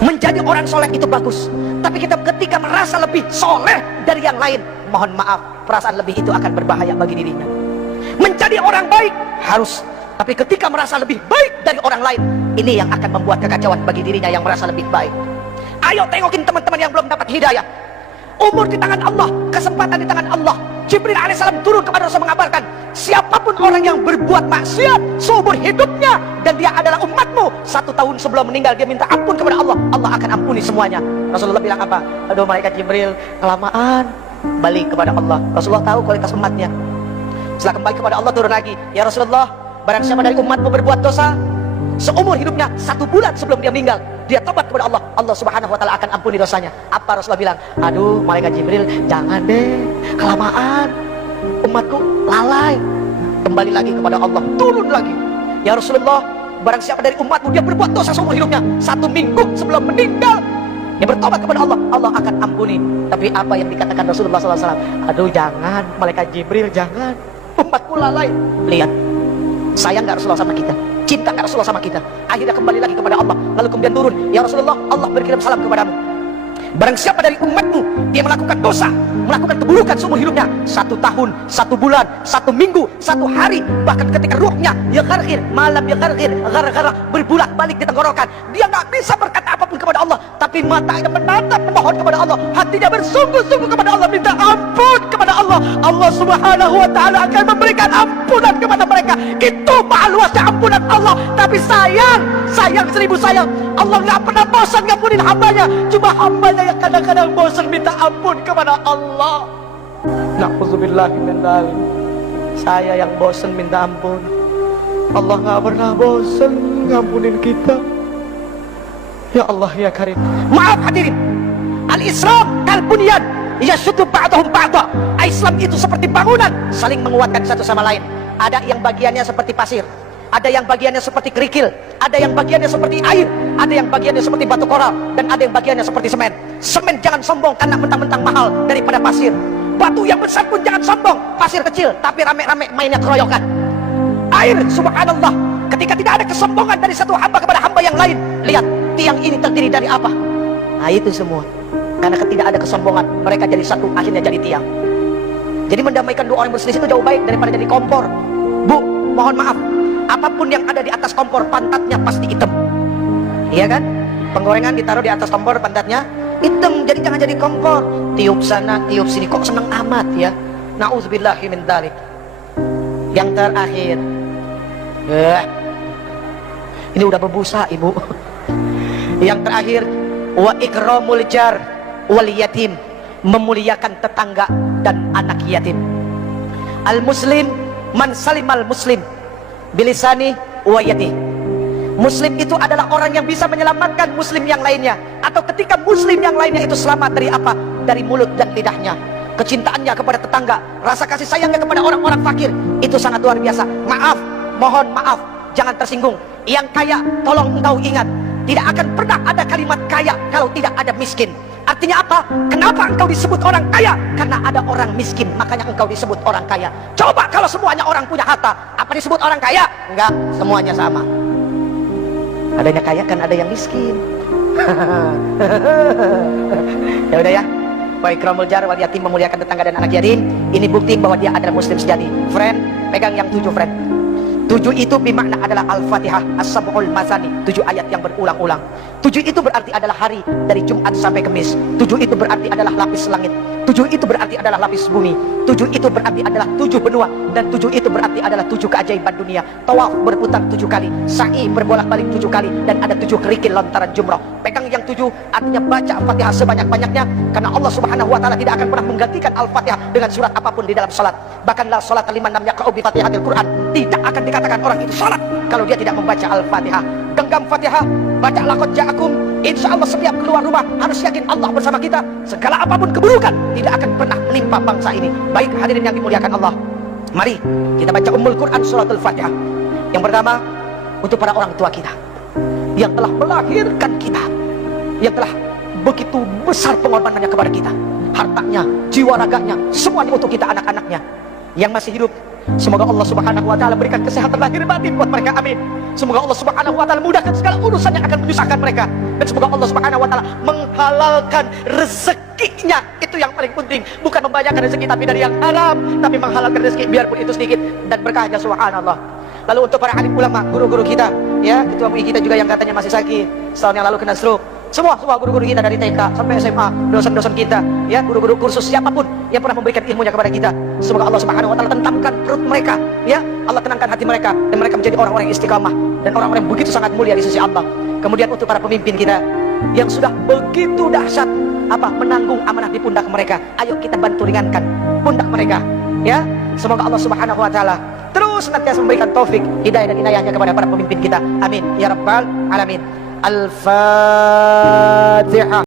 Menjadi orang soleh itu bagus, tapi kita ketika merasa lebih soleh dari yang lain, mohon maaf, perasaan lebih itu akan berbahaya bagi dirinya. Menjadi orang baik harus, tapi ketika merasa lebih baik dari orang lain, ini yang akan membuat kekacauan bagi dirinya yang merasa lebih baik. Ayo tengokin teman-teman yang belum dapat hidayah. Umur di tangan Allah, kesempatan di tangan Allah. Jibril alaihissalam turun kepada Rasul mengabarkan, siapapun orang yang berbuat maksiat seumur hidupnya dan dia adalah umatmu, 1 tahun sebelum meninggal dia minta ampun kepada Allah, Allah akan ampuni semuanya. Rasulullah bilang apa? Aduh malaikat Jibril, kelamaan. Balik kepada Allah. Rasulullah tahu kualitas umatnya. Setelah kembali kepada Allah turun lagi, ya Rasulullah, barang siapa dari umatmu berbuat dosa seumur hidupnya 1 bulan sebelum dia meninggal, dia tobat kepada Allah, Allah subhanahu wa ta'ala akan ampuni dosanya. Apa Rasulullah bilang? Aduh malaikat Jibril, jangan deh, kelamaan, umatku lalai. Kembali lagi kepada Allah, turun lagi, ya Rasulullah, barang siapa dari umatmu dia berbuat dosa seumur hidupnya 1 minggu sebelum meninggal, dia bertobat kepada Allah, Allah akan ampuni. Tapi apa yang dikatakan Rasulullah SAW? Aduh jangan, malaikat Jibril jangan, umatku lalai. Lihat, sayang gak Rasulullah sama kita? Cinta gak Rasulullah sama kita? Akhirnya kembali lagi kepada Allah. Lalu kemudian turun, ya Rasulullah, Allah berkirim salam kepadamu. Barang siapa dari umatmu dia melakukan dosa, melakukan keburukan seumur hidupnya 1 tahun, 1 bulan, 1 minggu, 1 hari, bahkan ketika ruhnya ya gargir, malam ya gargir, gara-gara berbulak balik di tenggorokan, dia gak bisa berkata apapun kepada Allah, tapi matanya menatap memohon kepada Allah, hatinya bersungguh-sungguh kepada Allah, minta ampun kepada Allah, Allah subhanahu wa ta'ala akan memberikan ampunan kepada mereka. Itu maha luasnya ampunan Allah. Tapi sayang 1000 sayang, Allah gak pernah bosan ngampunin hambanya. Cuma hambanya yang kadang-kadang bosan minta ampun kepada Allah. Na'udzubillahi min dzalik. Saya yang bosan minta ampun, Allah gak pernah bosan ngampunin kita. Ya Allah ya Karim. Maaf hadirin, al-Islam kal-bunyan yashuddu ba'dahum ba'da. Islam itu seperti bangunan, saling menguatkan satu sama lain. Ada yang bagiannya seperti pasir, ada yang bagiannya seperti kerikil, ada yang bagiannya seperti air, ada yang bagiannya seperti batu koral, dan ada yang bagiannya seperti semen. Semen jangan sombong karena mentang-mentang mahal daripada pasir. Batu yang besar pun jangan sombong, pasir kecil tapi rame-rame mainnya keroyokan. Air, subhanallah, ketika tidak ada kesombongan dari satu hamba kepada hamba yang lain. Lihat, tiang ini terdiri dari apa? Nah itu semua karena tidak ada kesombongan, mereka jadi satu, akhirnya jadi tiang. Jadi mendamaikan 2 orang berselisih itu jauh baik daripada jadi kompor. Bu, mohon maaf, apapun yang ada di atas kompor pantatnya pasti hitam, iya kan? Penggorengan ditaruh di atas kompor pantatnya hitam, jadi jangan jadi kompor. Tiup sana tiup sini, kok seneng amat ya. Na'udzubillahi min dzalik. Yang terakhir, ini udah berbusa ibu. Yang terakhir, wa ikramul jar wal yatim, memuliakan tetangga dan anak yatim. Al muslim man salimal muslim bilisani wa yadihi. Muslim itu adalah orang yang bisa menyelamatkan muslim yang lainnya, atau ketika muslim yang lainnya itu selamat dari apa? Dari mulut dan lidahnya. Kecintaannya kepada tetangga, rasa kasih sayangnya kepada orang-orang fakir, itu sangat luar biasa. Maaf, mohon maaf, jangan tersinggung. Yang kaya, tolong engkau ingat, tidak akan pernah ada kalimat kaya kalau tidak ada miskin. Artinya apa? Kenapa engkau disebut orang kaya? Karena ada orang miskin, makanya engkau disebut orang kaya. Coba kalau semuanya orang punya harta, apa disebut orang kaya? Enggak, semuanya sama. Adanya kaya kan ada yang miskin. Ya udah ya. Wa ikramul jar wal yatim, memuliakan tetangga dan anak yatim. Ini bukti bahwa dia adalah muslim sejati. Friend, pegang yang 7 friend. 7 itu bermakna adalah Al-Fatihah As-Sab'ul Masani, 7 ayat yang berulang-ulang. 7 itu berarti adalah hari dari Jumat sampai Kamis. 7 itu berarti adalah lapis langit. 7 itu berarti adalah lapis bumi. 7 itu berarti adalah 7 benua. Dan 7 itu berarti adalah 7 keajaiban dunia. Tawaf berputar 7 kali, sa'i berbolak-balik 7 kali, dan ada 7 kerikil lontaran jumrah. Pegang yang 7, artinya baca Al-Fatihah sebanyak-banyaknya, karena Allah subhanahu wa ta'ala tidak akan pernah menggantikan Al-Fatihah dengan surat apapun di dalam salat. Bahkan la salat liman lam yaqra'u bi Fatihatil Quran, tidak akan dikatakan orang itu salat kalau dia tidak membaca Al-Fatihah. Genggam Fatihah, baca laqad ja'akum. Insya Allah setiap keluar rumah harus yakin Allah bersama kita. Segala apapun keburukan tidak akan pernah menimpa bangsa ini. Baik hadirin yang dimuliakan Allah, mari kita baca Ummul Quran suratul Fatihah. Yang pertama untuk para orang tua kita yang telah melahirkan kita, yang telah begitu besar pengorbanannya kepada kita, hartanya, jiwa raganya, semuanya untuk kita, anak-anaknya yang masih hidup. Semoga Allah subhanahu wa ta'ala berikan kesehatan lahir batin buat mereka, amin. Semoga Allah Subhanahu wa taala mudahkan segala urusan yang akan menyusahkan mereka, dan semoga Allah Subhanahu wa taala menghalalkan rezekinya. Itu yang paling penting, bukan membanyakan rezeki tapi dari yang haram, tapi menghalalkan rezeki biarpun itu sedikit dan berkahnya. Subhanallah. Lalu untuk para alim ulama, guru-guru kita, ya, ketua MUI kita juga yang katanya masih sakit, setahun yang lalu kena stroke. Semua guru-guru kita dari TK sampai SMA, dosen-dosen kita, ya, guru-guru kursus, siapapun yang pernah memberikan ilmunya kepada kita, semoga Allah Subhanahu wa taala tentamkan perut mereka, ya, Allah tenangkan hati mereka, dan mereka menjadi orang-orang yang istiqamah dan orang-orang yang begitu sangat mulia di sisi Allah. Kemudian untuk para pemimpin kita yang sudah begitu dahsyat menanggung amanah di pundak mereka, ayo kita bantu ringankan pundak mereka, ya. Semoga Allah Subhanahu wa taala terus senantiasa memberikan taufik, hidayah dan inayahnya kepada para pemimpin kita. Amin ya rabbal alamin. Al-Fatihah.